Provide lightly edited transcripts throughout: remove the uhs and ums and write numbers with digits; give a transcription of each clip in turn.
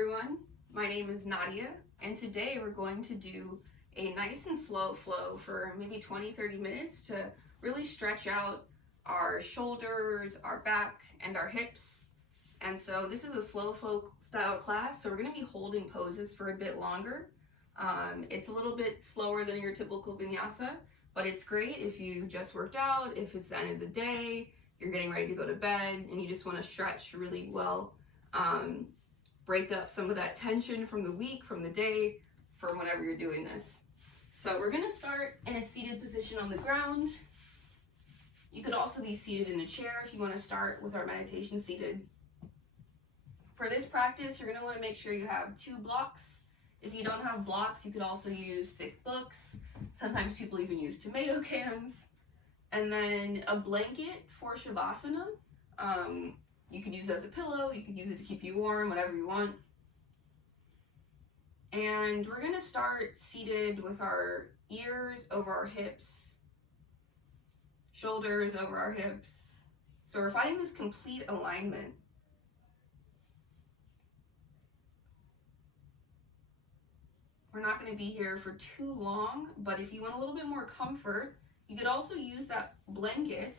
everyone, my name is Nadia, and today we're going to do a nice and slow flow for maybe 20-30 minutes to really stretch out our shoulders, our back, and our hips. And so this is a slow flow style class, so we're going to be holding poses for a bit longer. It's a little bit slower than your typical vinyasa, but it's great if you just worked out, if it's the end of the day, you're getting ready to go to bed, and you just want to stretch really well. Break up some of that tension from the week, from the day, for whenever you're doing this. So we're gonna start in a seated position on the ground. You could also be seated in a chair if you want to start with our meditation seated. For this practice, you're gonna want to make sure you have 2 blocks. If you don't have blocks, you could also use thick books. Sometimes people even use tomato cans. And then a blanket for Shavasana. You could use it as a pillow, you could use it to keep you warm, whatever you want. And we're gonna start seated with our ears over our hips, shoulders over our hips. So we're finding this complete alignment. We're not gonna be here for too long, but if you want a little bit more comfort, you could also use that blanket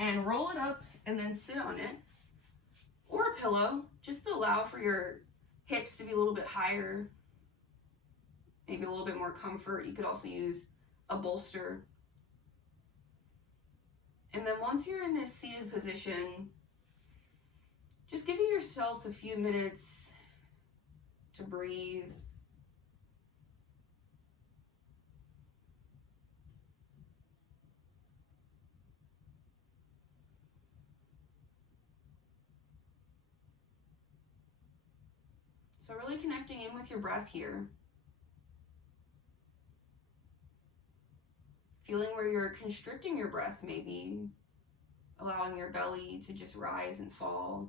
and roll it up and then sit on it. Or a pillow, just to allow for your hips to be a little bit higher, maybe a little bit more comfort. You could also use a bolster. And then once you're in this seated position, just giving yourselves a few minutes to breathe. So really connecting in with your breath here. Feeling where you're constricting your breath, maybe allowing your belly to just rise and fall.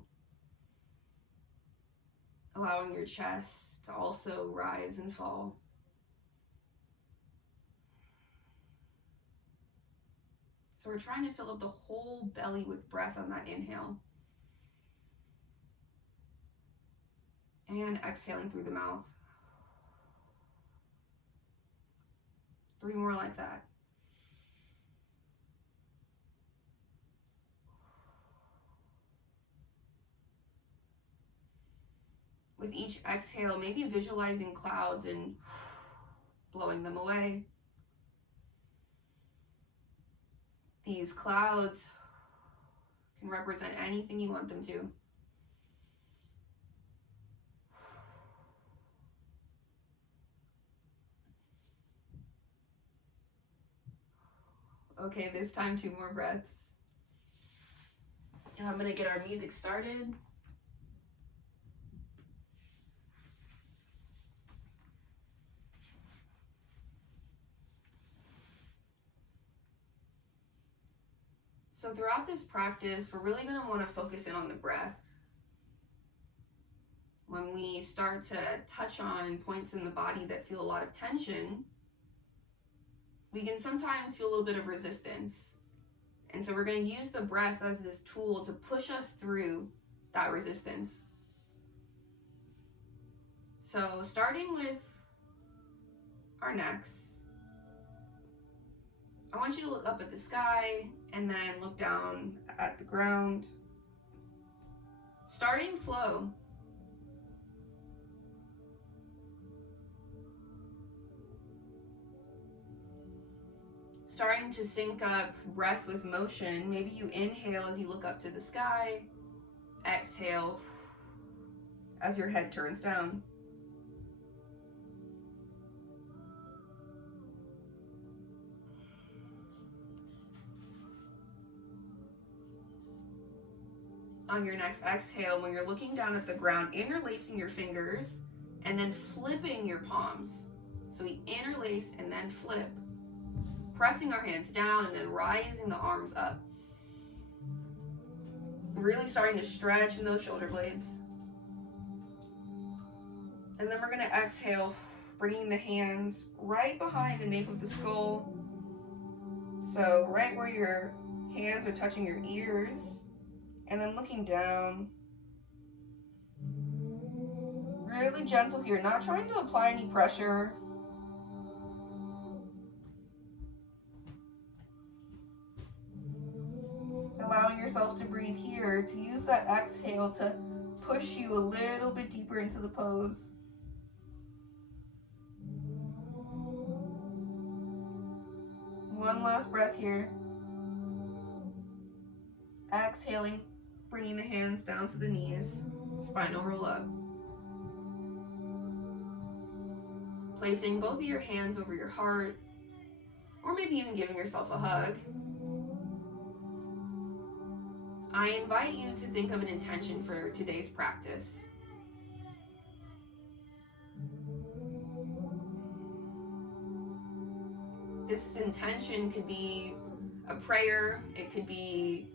Allowing your chest to also rise and fall. So we're trying to fill up the whole belly with breath on that inhale. And exhaling through the mouth. 3 more like that. With each exhale, maybe visualizing clouds and blowing them away. These clouds can represent anything you want them to. Okay, this time 2 more breaths. And I'm gonna get our music started. So throughout this practice, we're really gonna wanna focus in on the breath. When we start to touch on points in the body that feel a lot of tension, we can sometimes feel a little bit of resistance. And so we're going to use the breath as this tool to push us through that resistance. So starting with our necks, I want you to look up at the sky and then look down at the ground. Starting slow. Starting to sync up breath with motion. Maybe you inhale as you look up to the sky. Exhale as your head turns down. On your next exhale, when you're looking down at the ground, interlacing your fingers and then flipping your palms. So we interlace and then flip. Pressing our hands down and then rising the arms up. Really starting to stretch in those shoulder blades. And then we're going to exhale, bringing the hands right behind the nape of the skull. So right where your hands are touching your ears. And then looking down. Really gentle here, not trying to apply any pressure. Allowing yourself to breathe here, to use that exhale to push you a little bit deeper into the pose. One last breath here. Exhaling, bringing the hands down to the knees, spinal roll up. Placing both of your hands over your heart, or maybe even giving yourself a hug. I invite you to think of an intention for today's practice. This intention could be a prayer, it could be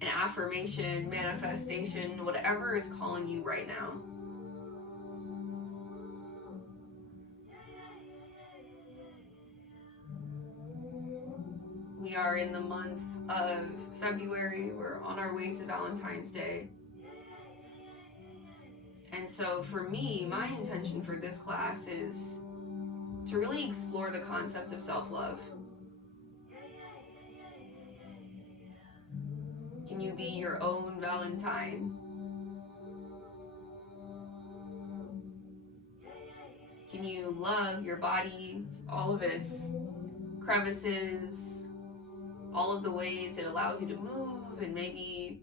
an affirmation, manifestation, whatever is calling you right now. We are in the month of February. We're on our way to Valentine's Day. And so for me, my intention for this class is to really explore the concept of self-love. Can you be your own Valentine? Can you love your body, all of its crevices, all of the ways it allows you to move, and maybe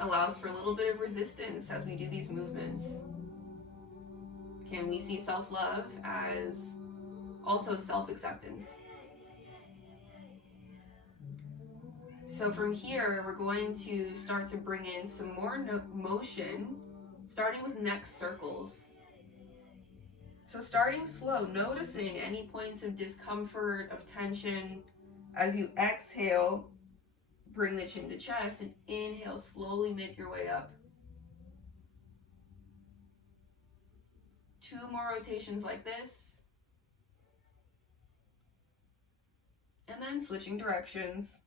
allows for a little bit of resistance as we do these movements? Can we see self-love as also self-acceptance? So from here, we're going to start to bring in some more motion, starting with neck circles. So starting slow, noticing any points of discomfort, of tension. As you exhale, bring the chin to chest, and inhale, slowly make your way up. 2 more rotations like this. And then switching directions.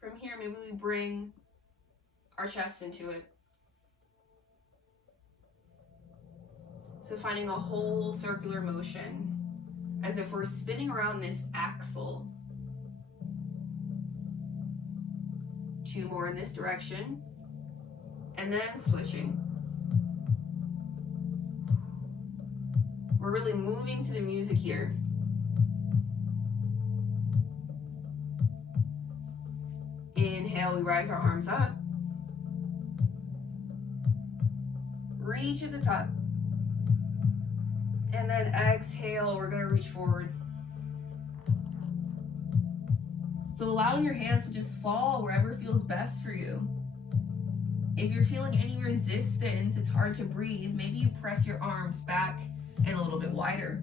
From here, maybe we bring our chest into it. So finding a whole circular motion, as if we're spinning around this axle. 2 more in this direction, and then switching. We're really moving to the music here. Inhale, we rise our arms up. Reach at the top. And then exhale, we're gonna reach forward. So allowing your hands to just fall wherever feels best for you. If you're feeling any resistance, it's hard to breathe, maybe you press your arms back and a little bit wider.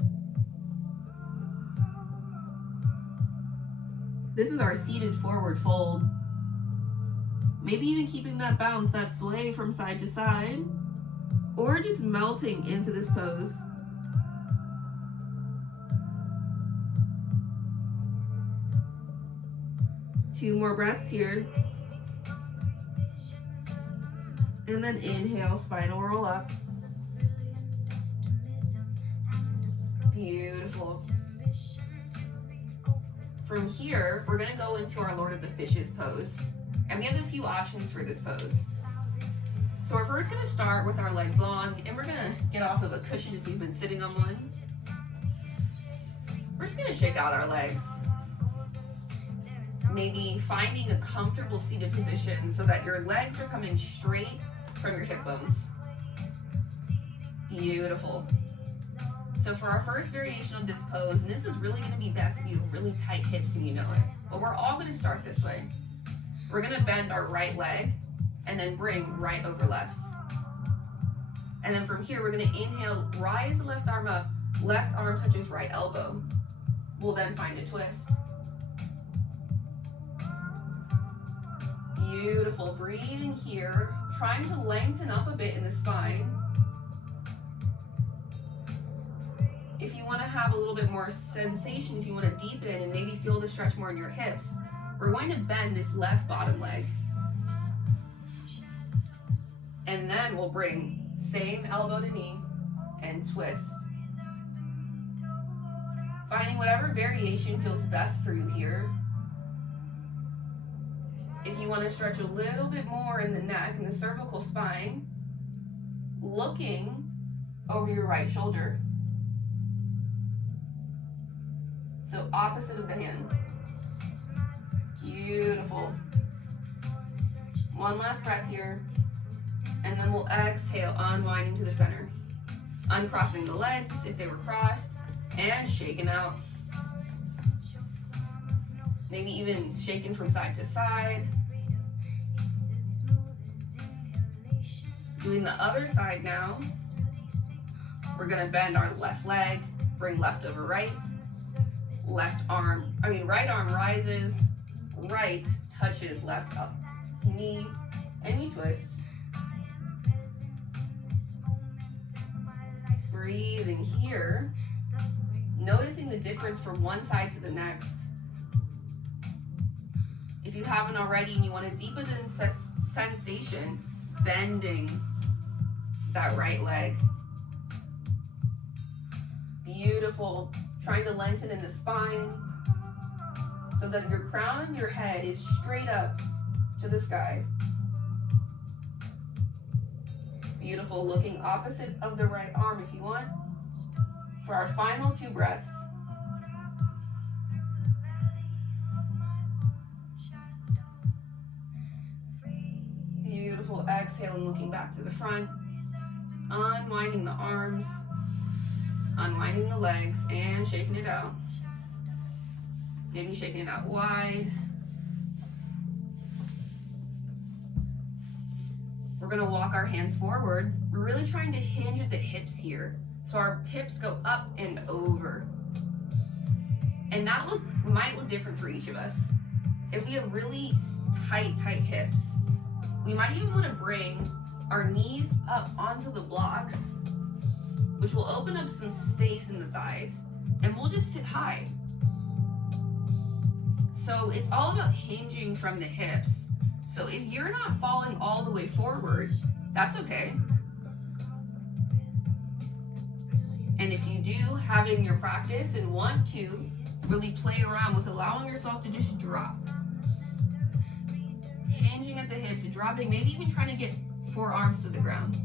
This is our seated forward fold. Maybe even keeping that bounce, that sway from side to side, or just melting into this pose. Two more breaths here. And then inhale, spinal roll up. Beautiful. From here, we're gonna go into our Lord of the Fishes pose. And we have a few options for this pose. So we're first gonna start with our legs long, and we're gonna get off of a cushion if you've been sitting on one. We're just gonna shake out our legs. Maybe finding a comfortable seated position so that your legs are coming straight from your hip bones. Beautiful. So for our first variation of this pose, and this is really gonna be best if you have really tight hips and you know it, but we're all gonna start this way. We're gonna bend our right leg and then bring right over left. And then from here, we're gonna inhale, rise the left arm up, left arm touches right elbow. We'll then find a twist. Beautiful, breathing here, trying to lengthen up a bit in the spine. If you want to have a little bit more sensation, if you want to deepen it and maybe feel the stretch more in your hips, we're going to bend this left bottom leg. And then we'll bring same elbow to knee and twist. Finding whatever variation feels best for you here. If you want to stretch a little bit more in the neck and the cervical spine, looking over your right shoulder. So opposite of the hand. Beautiful. One last breath here. And then we'll exhale, unwinding to the center. Uncrossing the legs if they were crossed, and shaking out. Maybe even shaking from side to side. Doing the other side now. We're gonna bend our left leg, bring left over right. Right arm rises, right touches left up knee, and you twist. Breathing here, noticing the difference from one side to the next. If you haven't already and you want to deepen the sensation, bending that right leg. Beautiful. Trying to lengthen in the spine so that your crown of your head is straight up to the sky. Beautiful. Looking opposite of the right arm if you want. For our final 2 breaths. Beautiful. Exhaling, looking back to the front. Unwinding the arms. Unwinding the legs and shaking it out. Maybe shaking it out wide. We're gonna walk our hands forward. We're really trying to hinge at the hips here. So our hips go up and over. And that might look different for each of us. If we have really tight hips, we might even wanna bring our knees up onto the blocks, which will open up some space in the thighs, and we'll just sit high. So it's all about hinging from the hips. So if you're not falling all the way forward, that's okay. And if you do have it in your practice and want to really play around with allowing yourself to just drop, hinging at the hips, dropping, maybe even trying to get forearms to the ground.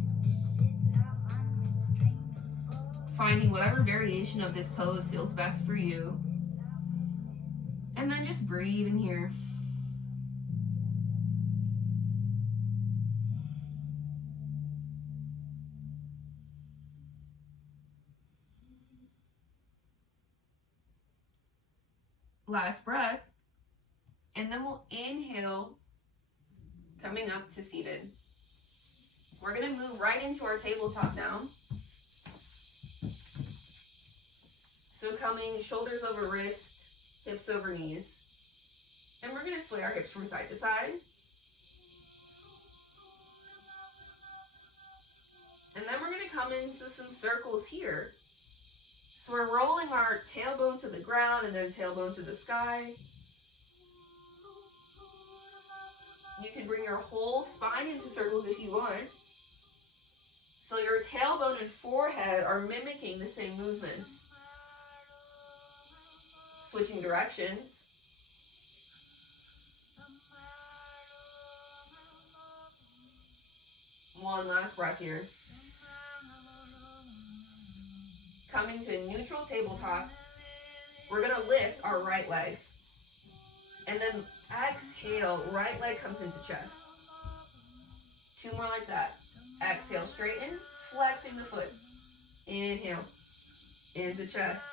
Finding whatever variation of this pose feels best for you. And then just breathe in here. Last breath. And then we'll inhale, coming up to seated. We're gonna move right into our tabletop now. So coming shoulders over wrist, hips over knees. And we're gonna sway our hips from side to side. And then we're gonna come into some circles here. So we're rolling our tailbone to the ground and then tailbone to the sky. You can bring your whole spine into circles if you want. So your tailbone and forehead are mimicking the same movements. Switching directions. One last breath here. Coming to neutral tabletop, we're gonna lift our right leg. And then exhale, right leg comes into chest. 2 more like that. Exhale, straighten, flexing the foot. Inhale, into chest.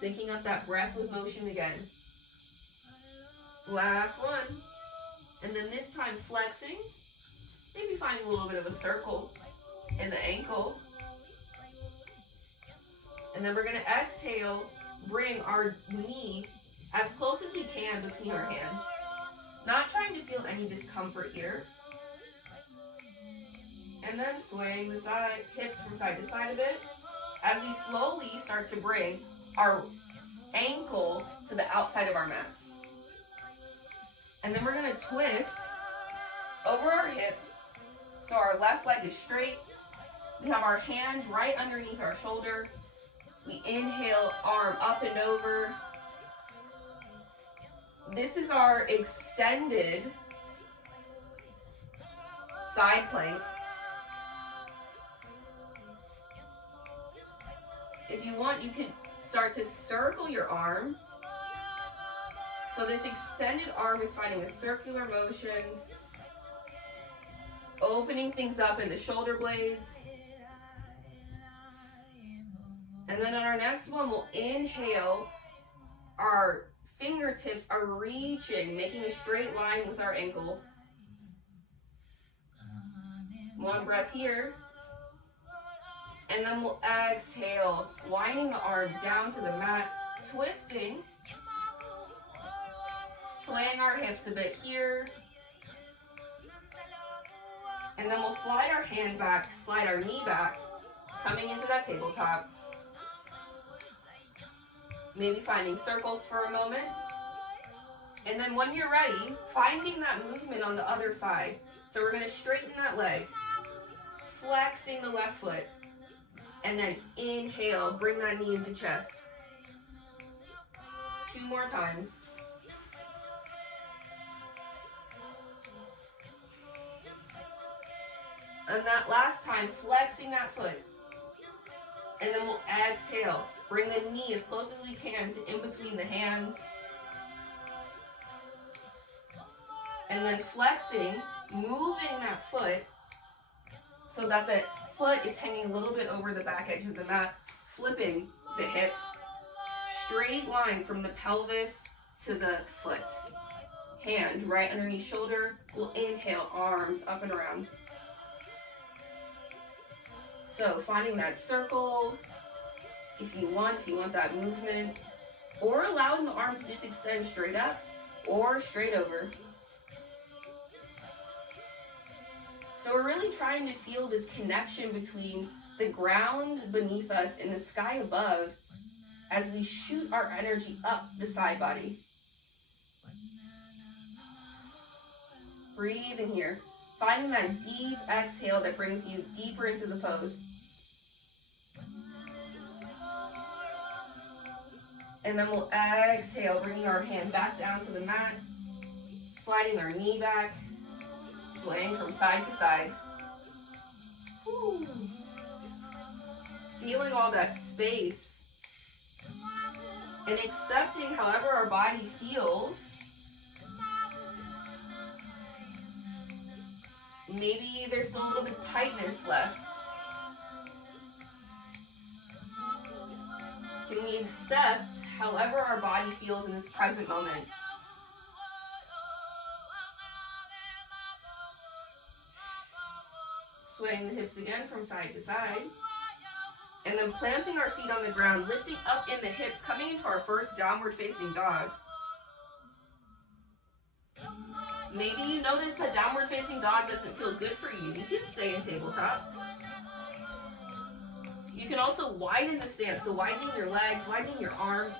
Syncing up that breath with motion again. Last one. And then this time flexing. Maybe finding a little bit of a circle in the ankle. And then we're gonna exhale, bring our knee as close as we can between our hands. Not trying to feel any discomfort here. And then swaying the hips from side to side a bit. as we slowly start to bring our ankle to the outside of our mat. And then we're going to twist over our hip so our left leg is straight. We have our hand right underneath our shoulder. We inhale, arm up and over. This is our extended side plank. If you want, you can start to circle your arm. So this extended arm is finding a circular motion, opening things up in the shoulder blades. And then on our next one, we'll inhale. Our fingertips are reaching, making a straight line with our ankle. One breath here. And then we'll exhale, winding the arm down to the mat, twisting, swaying our hips a bit here. And then we'll slide our hand back, slide our knee back, coming into that tabletop. Maybe finding circles for a moment. And then when you're ready, finding that movement on the other side. So we're going to straighten that leg, flexing the left foot, and then inhale, bring that knee into chest. 2 more times. And that last time, flexing that foot. And then we'll exhale. Bring the knee as close as we can to in between the hands. And then flexing, moving that foot so that the foot is hanging a little bit over the back edge of the mat, flipping the hips. Straight line from the pelvis to the foot. Hand right underneath shoulder. We'll inhale, arms up and around. So finding that circle, if you want that movement, or allowing the arm to just extend straight up or straight over. So we're really trying to feel this connection between the ground beneath us and the sky above as we shoot our energy up the side body. Breathe in here. Finding that deep exhale that brings you deeper into the pose. And then we'll exhale, bringing our hand back down to the mat, sliding our knee back, swaying from side to side. Whew. Feeling all that space and accepting however our body feels. Maybe there's still a little bit of tightness left. Can we accept however our body feels in this present moment? Swaying the hips again from side to side. And then planting our feet on the ground, lifting up in the hips, coming into our first downward facing dog. Maybe you notice that downward facing dog doesn't feel good for you. You can stay in tabletop. You can also widen the stance, so widening your legs, widening your arms.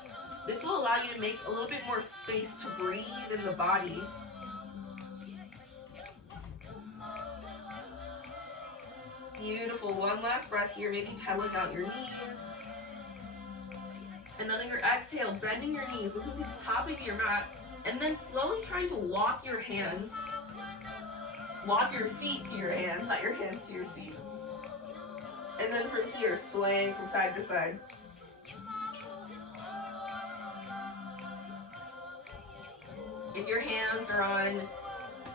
This will allow you to make a little bit more space to breathe in the body. Beautiful. One last breath here, maybe pedaling out your knees. And then on your exhale, bending your knees, looking to the top of your mat, and then slowly trying to walk your hands. Walk your feet to your hands, not your hands to your feet. And then from here, swaying from side to side. If your hands are on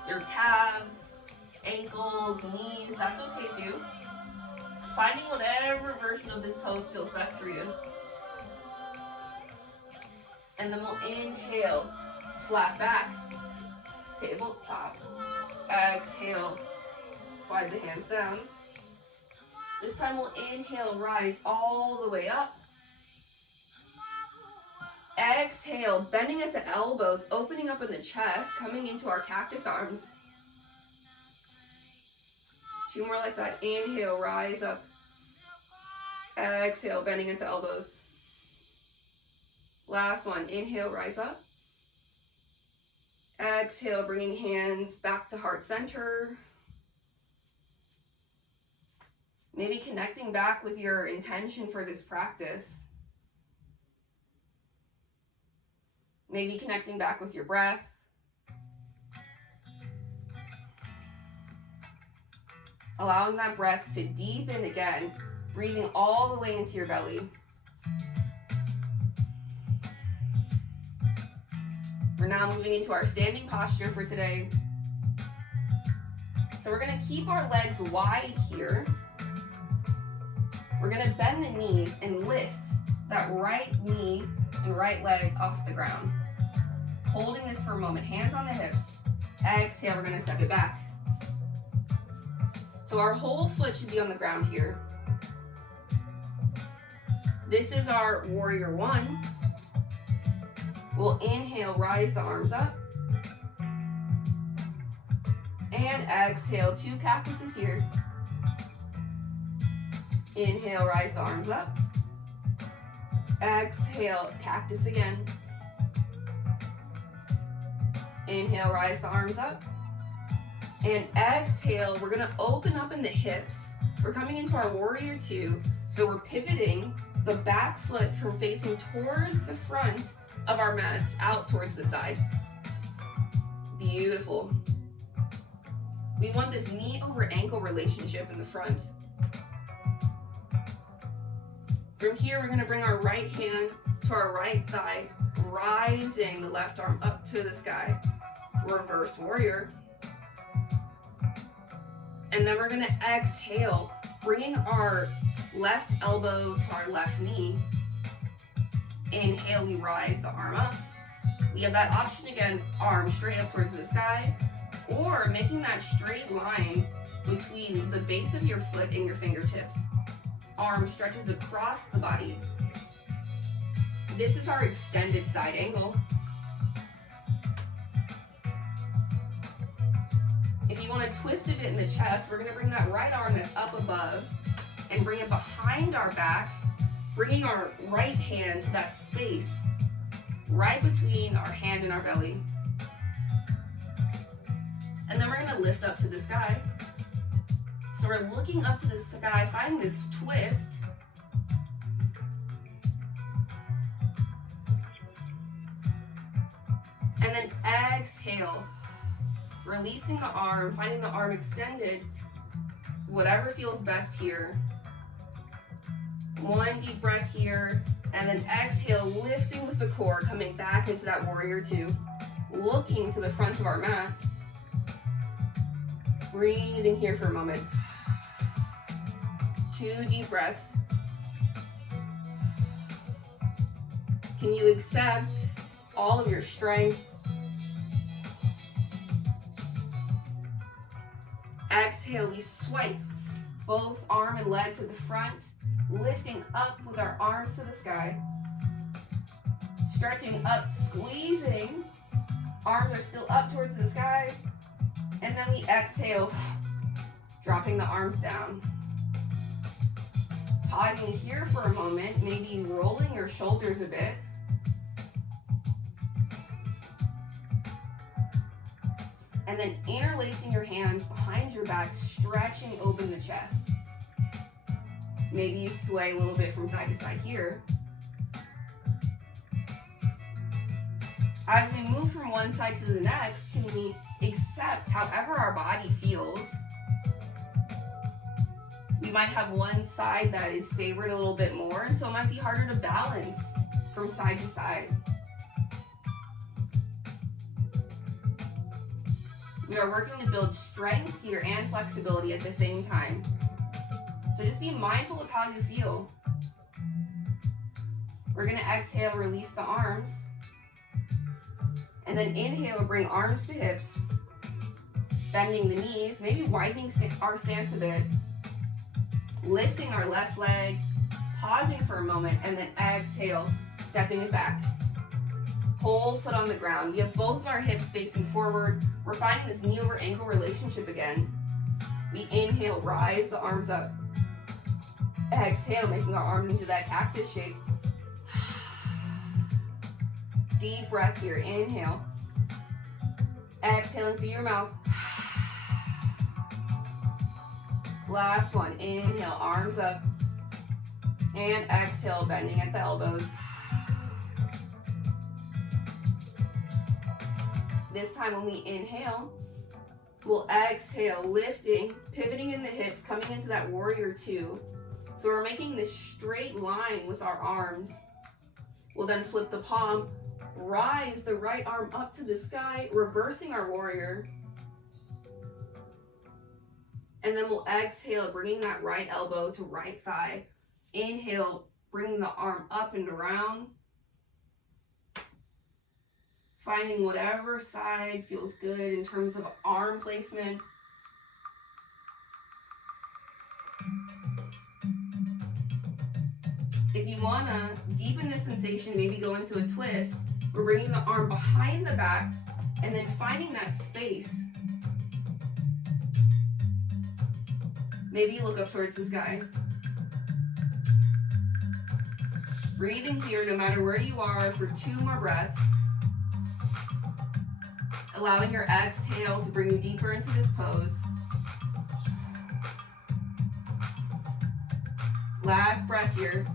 your calves, ankles, knees, that's okay too. Finding whatever version of this pose feels best for you. And then we'll inhale, flat back, tabletop. Exhale, slide the hands down. This time we'll inhale, rise all the way up. Exhale, bending at the elbows, opening up in the chest, coming into our cactus arms. 2 more like that. Inhale, rise up. Exhale, bending at the elbows. Last one, inhale, rise up. Exhale, bringing hands back to heart center. Maybe connecting back with your intention for this practice. Maybe connecting back with your breath. Allowing that breath to deepen again, breathing all the way into your belly. We're now moving into our standing posture for today. So we're going to keep our legs wide here. We're going to bend the knees and lift that right knee and right leg off the ground. Holding this for a moment, hands on the hips. Exhale, we're going to step it back. So our whole foot should be on the ground here. This is our warrior one. We'll inhale, rise the arms up. And exhale, 2 cactuses here. Inhale, rise the arms up. Exhale, cactus again. Inhale, rise the arms up. And exhale, we're gonna open up in the hips. We're coming into our warrior two. So we're pivoting the back foot from facing towards the front of our mats out towards the side. Beautiful. We want this knee over ankle relationship in the front. From here, we're gonna bring our right hand to our right thigh, rising the left arm up to the sky. Reverse warrior. And then we're gonna exhale, bringing our left elbow to our left knee. Inhale, we rise the arm up. We have that option again, arm straight up towards the sky, or making that straight line between the base of your foot and your fingertips. Arm stretches across the body. This is our extended side angle. If you want to twist a bit in the chest, we're going to bring that right arm that's up above and bring it behind our back, bringing our right hand to that space right between our hand and our belly. And then we're going to lift up to the sky. So we're looking up to the sky, finding this twist. And then exhale, releasing the arm, finding the arm extended, whatever feels best here. One deep breath here, and then exhale, lifting with the core, coming back into that warrior two, looking to the front of our mat. Breathing here for a moment. 2 deep breaths. Can you accept all of your strength? Exhale, we swipe both arm and leg to the front, lifting up with our arms to the sky. Stretching up, squeezing. Arms are still up towards the sky. And then we exhale, dropping the arms down. Pausing here for a moment, maybe rolling your shoulders a bit. And then interlacing your hands behind your back, stretching open the chest. Maybe you sway a little bit from side to side here. As we move from one side to the next, can we accept however our body feels? We might have one side that is favored a little bit more, and so it might be harder to balance from side to side. We are working to build strength here and flexibility at the same time. So just be mindful of how you feel. We're going to exhale, release the arms. And then inhale, bring arms to hips. Bending the knees, maybe widening our stance a bit. Lifting our left leg, pausing for a moment, and then exhale, stepping it back. Whole foot on the ground. We have both of our hips facing forward. We're finding this knee over ankle relationship again. We inhale, rise the arms up. Exhale, making our arms into that cactus shape. Deep breath here. Inhale. Exhaling through your mouth. Last one. Inhale, arms up. And exhale, bending at the elbows. This time when we inhale, we'll exhale, lifting, pivoting in the hips, coming into that warrior two. So we're making this straight line with our arms. We'll then flip the palm, rise the right arm up to the sky, reversing our warrior. And then we'll exhale, bringing that right elbow to right thigh. Inhale, bringing the arm up and around. Finding whatever side feels good in terms of arm placement. If you want to deepen the sensation, maybe go into a twist, we're bringing the arm behind the back and then finding that space. Maybe you look up towards the sky. Breathing here no matter where you are for 2 more breaths. Allowing your exhale to bring you deeper into this pose. Last breath here.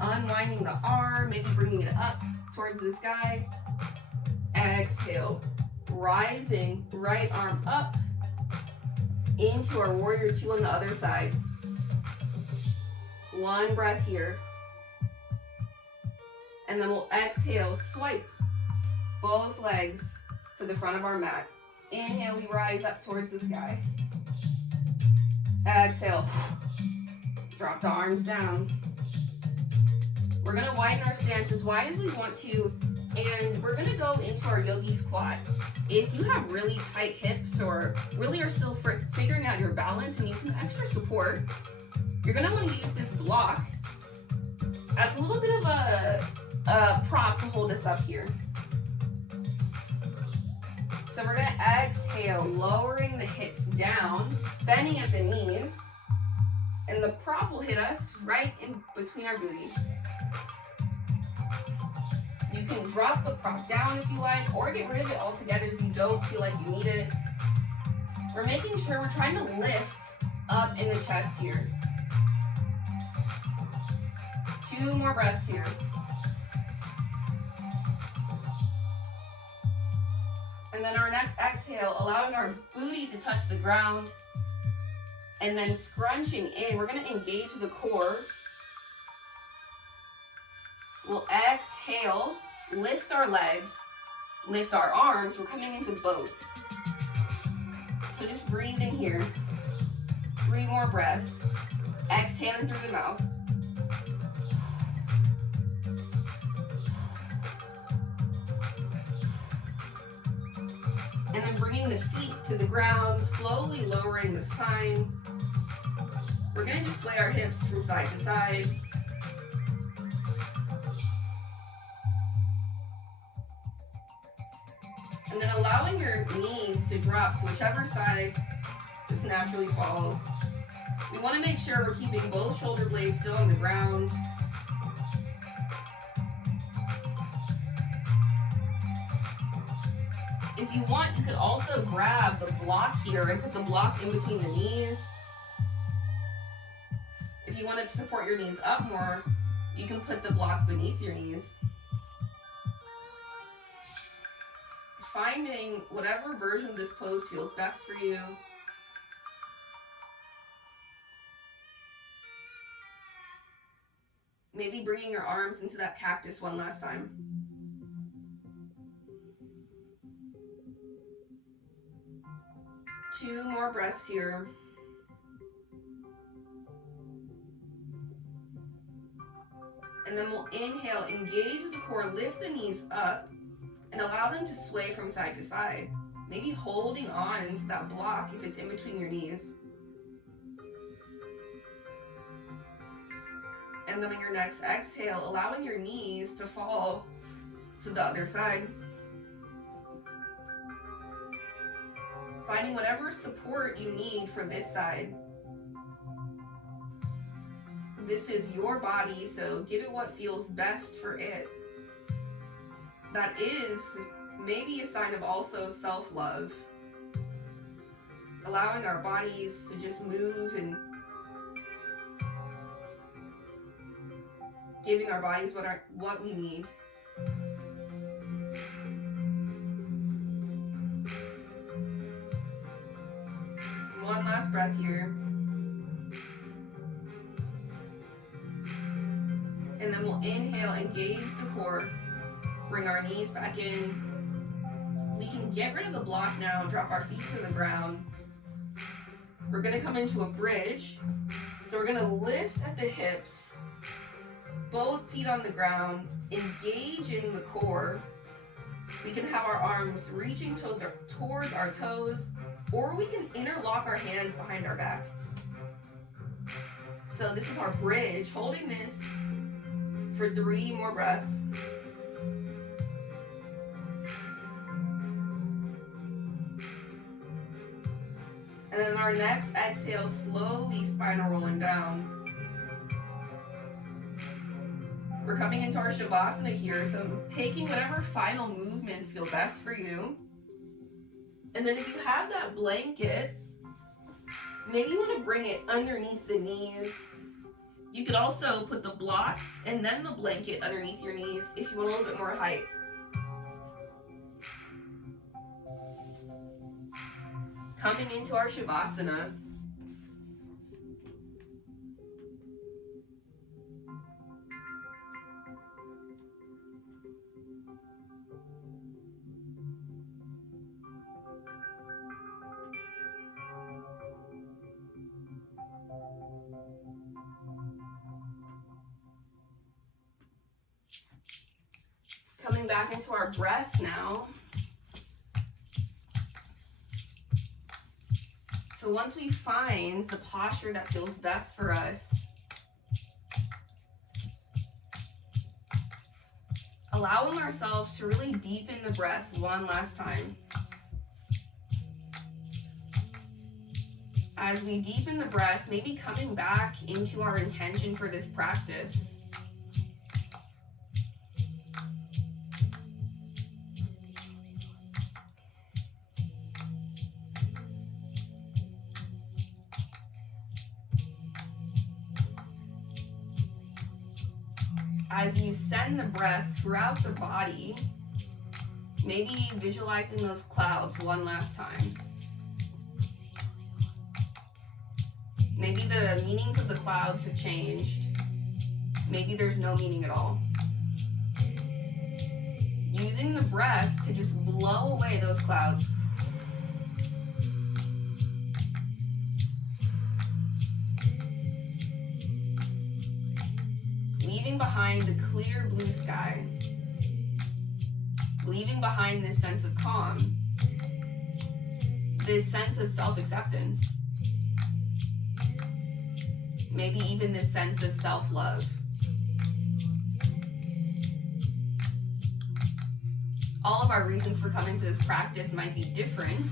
Unwinding the arm, maybe bringing it up towards the sky. Exhale, rising, right arm up into our warrior two on the other side. 1 breath here. And then we'll exhale, swipe both legs to the front of our mat. Inhale, we rise up towards the sky. Exhale, drop the arms down. We're gonna widen our stance as wide as we want to, and we're gonna go into our yogi squat. If you have really tight hips or really are still figuring out your balance and need some extra support, you're gonna wanna use this block as a little bit of a prop to hold us up here. So we're gonna exhale, lowering the hips down, bending at the knees, and the prop will hit us right in between our booty. You can drop the prop down if you like, or get rid of it altogether if you don't feel like you need it. We're making sure we're trying to lift up in the chest here. 2 more breaths here. And then our next exhale, allowing our booty to touch the ground, and then scrunching in. We're gonna engage the core. We'll exhale, lift our legs, lift our arms. We're coming into boat. So just breathe in here. 3 more breaths. Exhaling through the mouth. And then bringing the feet to the ground, slowly lowering the spine. We're going to just sway our hips from side to side. And then allowing your knees to drop to whichever side just naturally falls. We want to make sure we're keeping both shoulder blades still on the ground. If you want, you could also grab the block here and put the block in between the knees. If you want to support your knees up more, you can put the block beneath your knees. Finding whatever version of this pose feels best for you. Maybe bringing your arms into that cactus one last time. Two more breaths here. And then we'll inhale, engage the core, lift the knees up, and allow them to sway from side to side. Maybe holding on to that block if it's in between your knees. And then on your next exhale, allowing your knees to fall to the other side. Finding whatever support you need for this side. This is your body, so give it what feels best for it. That is maybe a sign of also self-love. Allowing our bodies to just move and giving our bodies what we need. One last breath here. And then we'll inhale, engage the core, bring our knees back in. We can get rid of the block now and drop our feet to the ground. We're gonna come into a bridge. So we're gonna lift at the hips, both feet on the ground, engaging the core. We can have our arms reaching towards our toes, or we can interlock our hands behind our back. So this is our bridge, holding this for 3 more breaths. And then our next exhale, slowly spinal rolling down. We're coming into our Shavasana here, so taking whatever final movements feel best for you. And then if you have that blanket, maybe you want to bring it underneath the knees. You could also put the blocks and then the blanket underneath your knees if you want a little bit more height. Coming into our Shavasana. Coming back into our breath now. So once we find the posture that feels best for us, allowing ourselves to really deepen the breath one last time. As we deepen the breath, maybe coming back into our intention for this practice. As you send the breath throughout the body, maybe visualizing those clouds one last time. Maybe the meanings of the clouds have changed. Maybe there's no meaning at all. Using the breath to just blow away those clouds. Leaving behind the clear blue sky. Leaving behind this sense of calm. This sense of self-acceptance. Maybe even this sense of self-love. All of our reasons for coming to this practice might be different,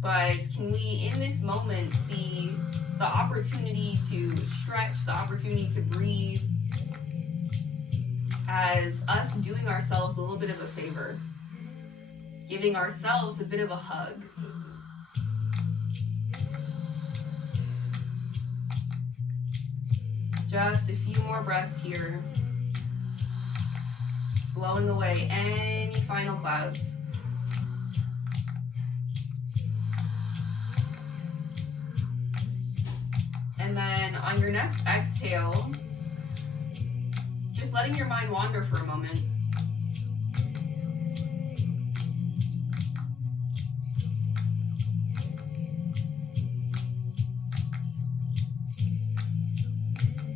but can we in this moment see the opportunity to stretch, the opportunity to breathe, as us doing ourselves a little bit of a favor, giving ourselves a bit of a hug. Just a few more breaths here, blowing away any final clouds. And then on your next exhale, just letting your mind wander for a moment.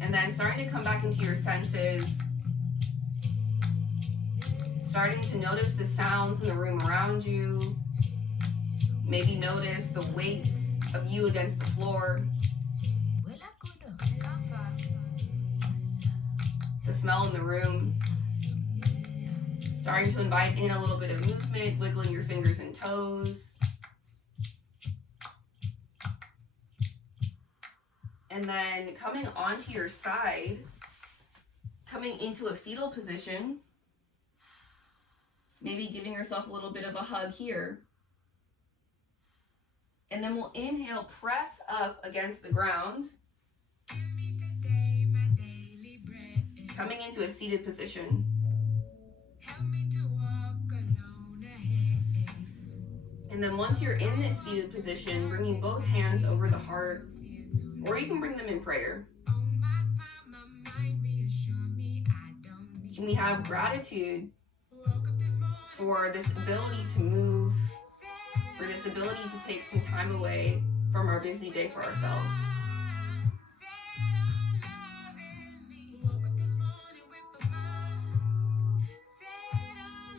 And then starting to come back into your senses, starting to notice the sounds in the room around you. Maybe notice the weight of you against the floor. The smell in the room. Starting to invite in a little bit of movement, wiggling your fingers and toes. And then coming onto your side, coming into a fetal position, maybe giving yourself a little bit of a hug here. And then we'll inhale, press up against the ground, coming into a seated position. And then once you're in this seated position, bringing both hands over the heart, or you can bring them in prayer. Can we have gratitude for this ability to move, for this ability to take some time away from our busy day for ourselves?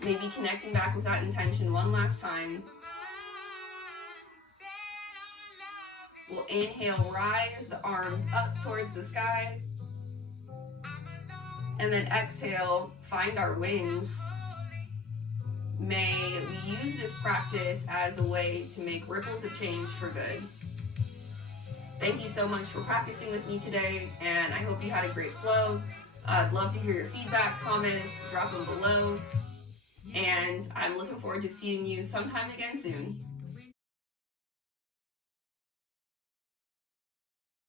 Maybe connecting back with that intention one last time. We'll inhale, rise the arms up towards the sky. And then exhale, find our wings. May we use this practice as a way to make ripples of change for good. Thank you so much for practicing with me today, and I hope you had a great flow. I'd love to hear your feedback, comments, drop them below. And I'm looking forward to seeing you sometime again soon.